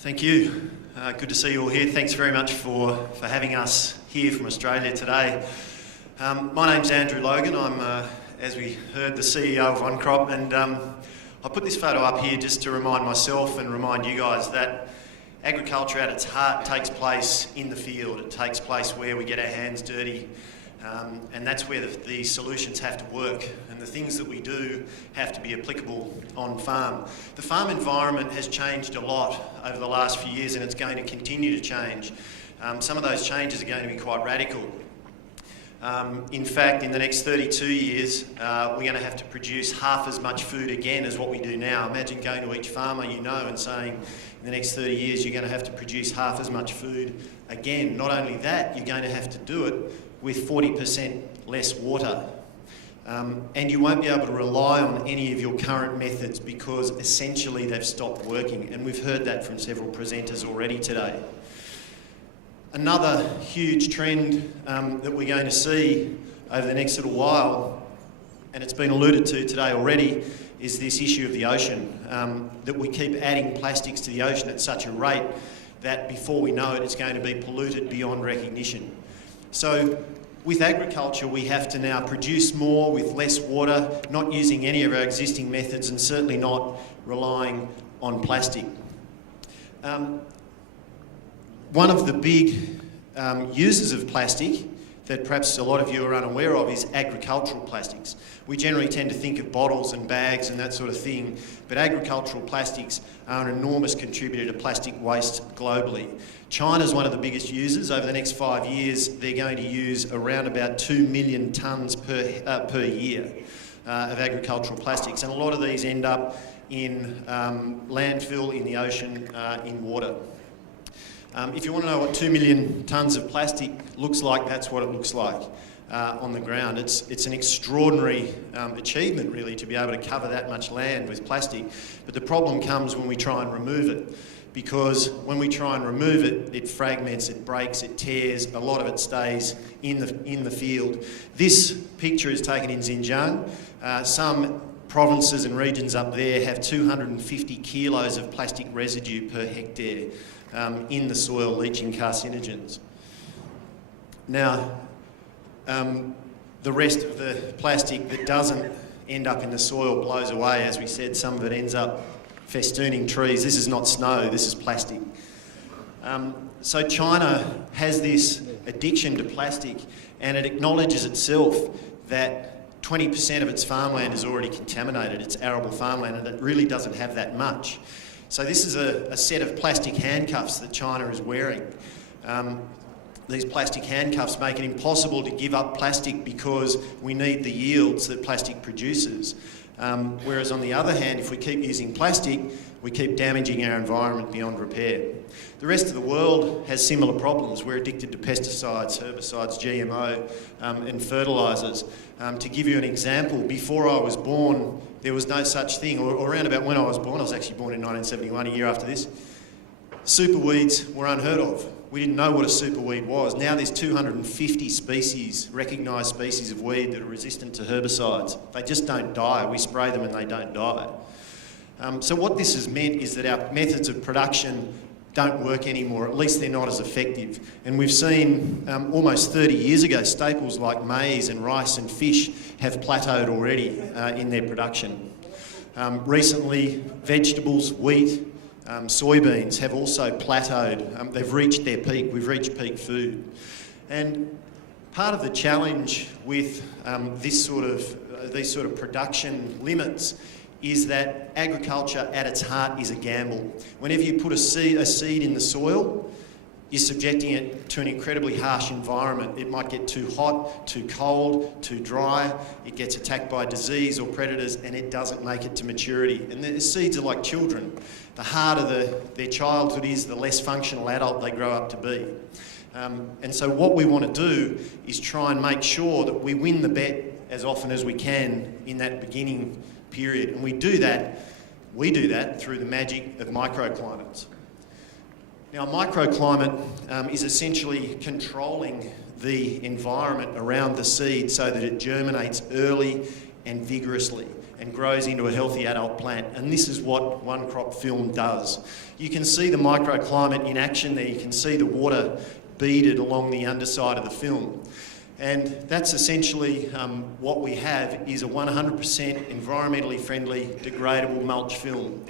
Thank you. Good to see you all here. Thanks very much for having us here from Australia today. My name's Andrew Logan. I'm, as we heard, the CEO of OneCrop, and I put this photo up here just to remind myself and remind you guys that agriculture at its heart takes place in the field. It takes place where we get our hands dirty, and that's where the solutions have to work, and the things that we do have to be applicable on farm. The farm environment has changed a lot over the last few years, and it's going to continue to change. Some of those changes are going to be quite radical. In fact, in the next 32 years, we're going to have to produce half as much food again as what we do now. Imagine going to each farmer you know and saying, in the next 30 years, you're going to have to produce half as much food again. Not only that, you're going to have to do it with 40% less water. And you won't be able to rely on any of your current methods because essentially they've stopped working. And we've heard that from several presenters already today. Another huge trend that we're going to see over the next little while, and it's been alluded to today already, is this issue of the ocean. That we keep adding plastics to the ocean at such a rate that before we know it, it's going to be polluted beyond recognition. So with agriculture, we have to now produce more with less water, not using any of our existing methods and certainly not relying on plastic. One of the big users of plastic that perhaps a lot of you are unaware of is agricultural plastics. We generally tend to think of bottles and bags and that sort of thing, but agricultural plastics are an enormous contributor to plastic waste globally. China's one of the biggest users. Over the next 5 years, they're going to use around about 2 million tonnes per year of agricultural plastics, and a lot of these end up in landfill, in the ocean, in water. If you want to know what 2 million tonnes of plastic looks like, that's what it looks like on the ground. It's an extraordinary achievement, really, to be able to cover that much land with plastic. But the problem comes when we try and remove it, because when we try and remove it, it fragments, it breaks, it tears, a lot of it stays in the field. This picture is taken in Xinjiang. Some provinces and regions up there have 250 kilos of plastic residue per hectare in the soil, leaching carcinogens. Now, the rest of the plastic that doesn't end up in the soil blows away. As we said, some of it ends up festooning trees. This is not snow, this is plastic. So China has this addiction to plastic, and it acknowledges itself that 20% of its farmland is already contaminated. It's arable farmland, and it really doesn't have that much. So this is a set of plastic handcuffs that China is wearing. These plastic handcuffs make it impossible to give up plastic because we need the yields that plastic produces. Whereas on the other hand, if we keep using plastic, we keep damaging our environment beyond repair. The rest of the world has similar problems. We're addicted to pesticides, herbicides, GMO, and fertilisers. To give you an example, before I was born, there was no such thing, or around about when I was born, I was actually born in 1971, a year after this, superweeds were unheard of. We didn't know what a superweed was. Now there's 250 species, recognised species of weed that are resistant to herbicides. They just don't die. We spray them and they don't die. So what this has meant is that our methods of production don't work anymore, at least they're not as effective. And we've seen almost 30 years ago, staples like maize and rice and fish have plateaued already in their production. Recently, vegetables, wheat, soybeans have also plateaued. They've reached their peak. We've reached peak food. And part of the challenge with these sort of production limits is that agriculture at its heart is a gamble. Whenever you put a seed in the soil, you're subjecting it to an incredibly harsh environment. It might get too hot, too cold, too dry. It gets attacked by disease or predators, and it doesn't make it to maturity. And the seeds are like children. The harder their childhood is, the less functional adult they grow up to be. And so what we want to do is try and make sure that we win the bet as often as we can in that beginning period. And we do that through the magic of microclimates. Now, a microclimate is essentially controlling the environment around the seed so that it germinates early and vigorously and grows into a healthy adult plant. And this is what OneCrop film does. You can see the microclimate in action there. You can see the water beaded along the underside of the film. And that's essentially what we have is a 100% environmentally friendly, degradable mulch film.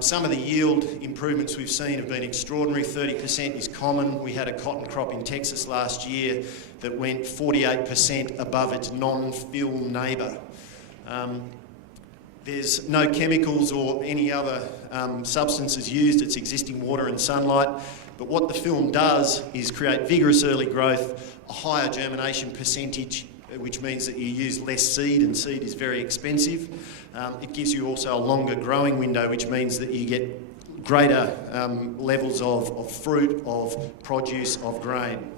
Some of the yield improvements we've seen have been extraordinary. 30% is common. We had a cotton crop in Texas last year that went 48% above its non-film neighbour. There's no chemicals or any other substances used. It's existing water and sunlight. But what the film does is create vigorous early growth, a higher germination percentage, which means that you use less seed, and seed is very expensive. It gives you also a longer growing window, which means that you get greater levels of fruit, of produce, of grain.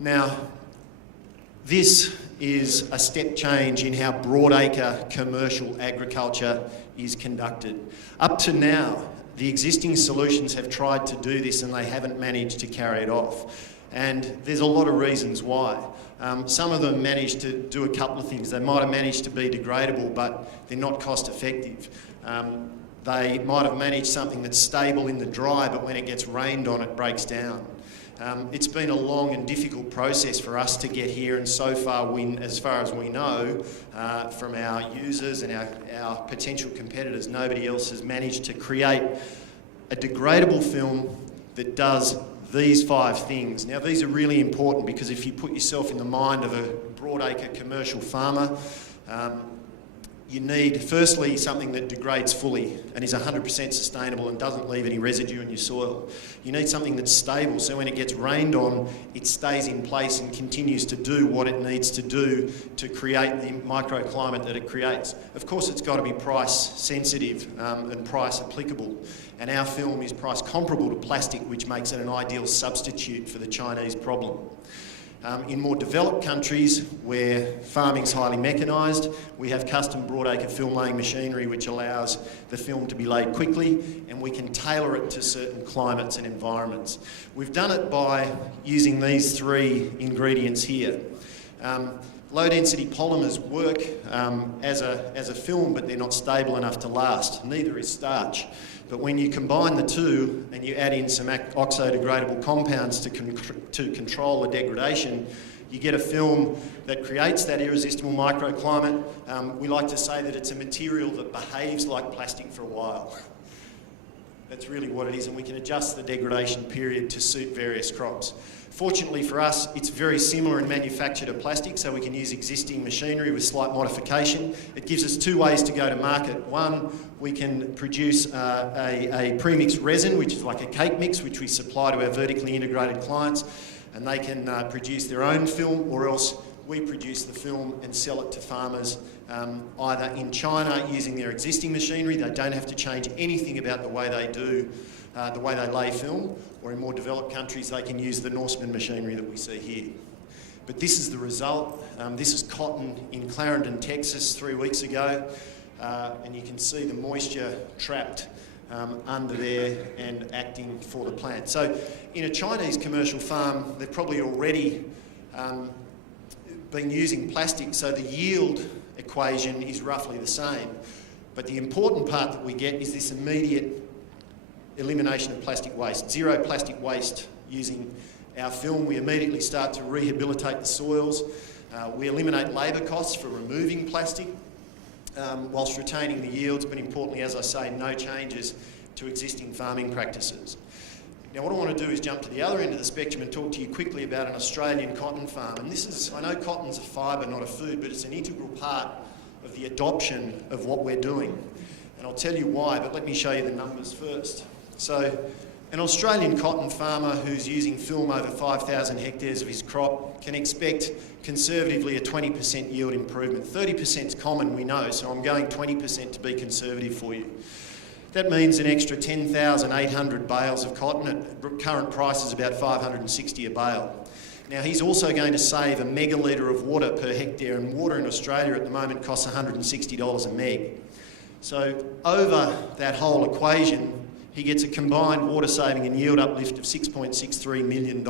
Now, this is a step change in how broadacre commercial agriculture is conducted. Up to now, the existing solutions have tried to do this and they haven't managed to carry it off. And there's a lot of reasons why. Some of them managed to do a couple of things. They might have managed to be degradable, but they're not cost effective. They might have managed something that's stable in the dry, but when it gets rained on, it breaks down. It's been a long and difficult process for us to get here, and so far, as far as we know, from our users and our potential competitors, nobody else has managed to create a degradable film that does these 5 things. Now, these are really important because if you put yourself in the mind of a broadacre commercial farmer, you need, firstly, something that degrades fully and is 100% sustainable and doesn't leave any residue in your soil. You need something that's stable, so when it gets rained on, it stays in place and continues to do what it needs to do to create the microclimate that it creates. Of course, it's got to be price sensitive and price applicable. And our film is price comparable to plastic, which makes it an ideal substitute for the Chinese problem. In more developed countries where farming's highly mechanised, we have custom broadacre film laying machinery which allows the film to be laid quickly, and we can tailor it to certain climates and environments. We've done it by using these 3 ingredients here. Low density polymers work as a film, but they're not stable enough to last. Neither is starch. But when you combine the two and you add in some oxo-degradable compounds to control the degradation, you get a film that creates that irresistible microclimate. We like to say that it's a material that behaves like plastic for a while. That's really what it is, and we can adjust the degradation period to suit various crops. Fortunately for us, it's very similar in manufacture to plastic, so we can use existing machinery with slight modification. It gives us 2 ways to go to market. One, we can produce a pre-mixed resin, which is like a cake mix, which we supply to our vertically integrated clients, and they can produce their own film, or else we produce the film and sell it to farmers either in China using their existing machinery. They don't have to change anything about the way they do, the way they lay film, or in more developed countries they can use the Norseman machinery that we see here. But this is the result. This is cotton in Clarendon, Texas 3 weeks ago, and you can see the moisture trapped under there and acting for the plant. So in a Chinese commercial farm, they've probably already been using plastic, so the yield equation is roughly the same. But the important part that we get is this immediate elimination of plastic waste. 0 plastic waste using our film. We immediately start to rehabilitate the soils. We eliminate labour costs for removing plastic whilst retaining the yields, but importantly, as I say, no changes to existing farming practices. Now, what I want to do is jump to the other end of the spectrum and talk to you quickly about an Australian cotton farm. And this is, I know cotton's a fibre, not a food, but it's an integral part of the adoption of what we're doing. And I'll tell you why, but let me show you the numbers first. So, an Australian cotton farmer who's using film over 5,000 hectares of his crop can expect conservatively a 20% yield improvement. 30% is common, we know, so I'm going 20% to be conservative for you. That means an extra 10,800 bales of cotton at current prices, about $560 a bale. Now, he's also going to save a megalitre of water per hectare, and water in Australia at the moment costs $160 a meg. So over that whole equation, he gets a combined water saving and yield uplift of $6.63 million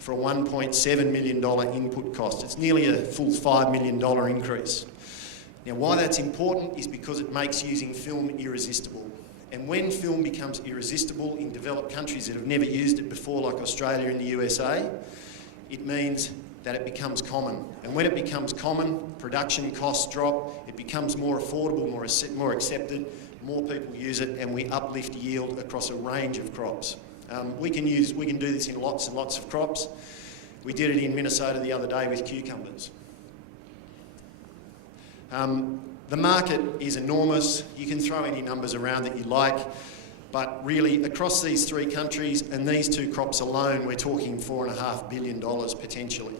for a $1.7 million input cost. It's nearly a full $5 million increase. Now, why that's important is because it makes using film irresistible. And when film becomes irresistible in developed countries that have never used it before, like Australia and the USA, it means that it becomes common. And when it becomes common, production costs drop, it becomes more affordable, more accepted, more people use it, and we uplift yield across a range of crops. We can do this in lots and lots of crops. We did it in Minnesota the other day with cucumbers. The market is enormous. You can throw any numbers around that you like, but really across these three countries and these two crops alone, we're talking $4.5 billion potentially.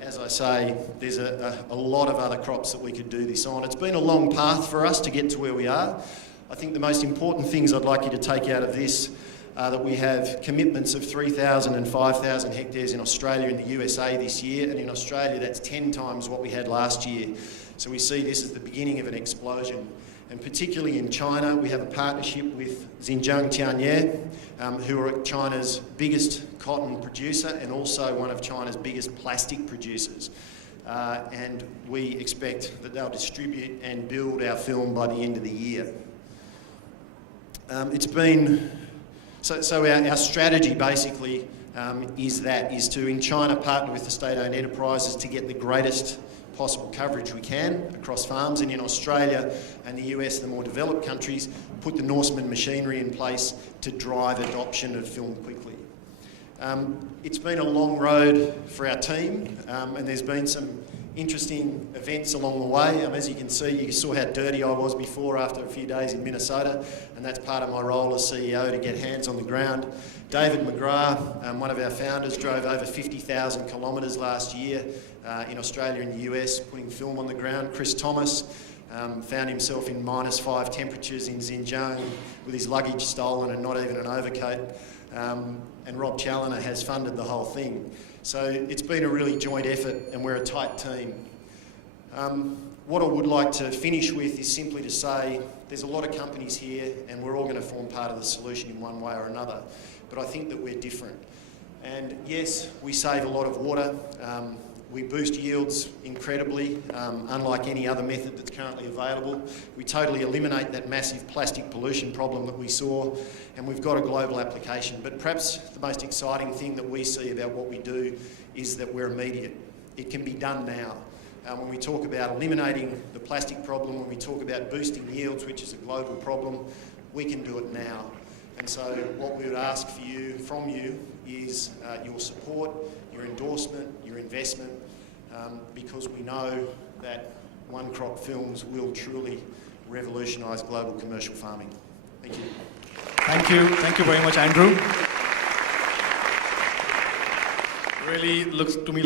As I say, there's a lot of other crops that we could do this on. It's been a long path for us to get to where we are. I think the most important things I'd like you to take out of this are that we have commitments of 3,000 and 5,000 hectares in Australia and the USA this year, and in Australia that's 10 times what we had last year. So we see this as the beginning of an explosion. And particularly in China, we have a partnership with Xinjiang Tianye, who are China's biggest cotton producer and also one of China's biggest plastic producers. And we expect that they'll distribute and build our film by the end of the year. Our strategy basically is to, in China, partner with the state-owned enterprises to get the greatest possible coverage we can across farms, and in Australia and the US, the more developed countries, put the Norseman machinery in place to drive adoption of film quickly. It's been a long road for our team, and there's been some interesting events along the way. As you can see, you saw how dirty I was before after a few days in Minnesota, and that's part of my role as CEO, to get hands on the ground. David McGrath, one of our founders, drove over 50,000 kilometres last year in Australia and the US, putting film on the ground. Chris Thomas found himself in -5 temperatures in Xinjiang with his luggage stolen and not even an overcoat. And Rob Challoner has funded the whole thing. So it's been a really joint effort, and we're a tight team. What I would like to finish with is simply to say there's a lot of companies here and we're all going to form part of the solution in one way or another, but I think that we're different. And yes, we save a lot of water. We boost yields incredibly, unlike any other method that's currently available. We totally eliminate that massive plastic pollution problem that we saw, and we've got a global application. But perhaps the most exciting thing that we see about what we do is that we're immediate. It can be done now. When we talk about eliminating the plastic problem, when we talk about boosting yields, which is a global problem, we can do it now. And so what we would ask from you is your support, your endorsement, your investment, because we know that OneCrop films will truly revolutionise global commercial farming. Thank you. Thank you very much, Andrew. Really looks to me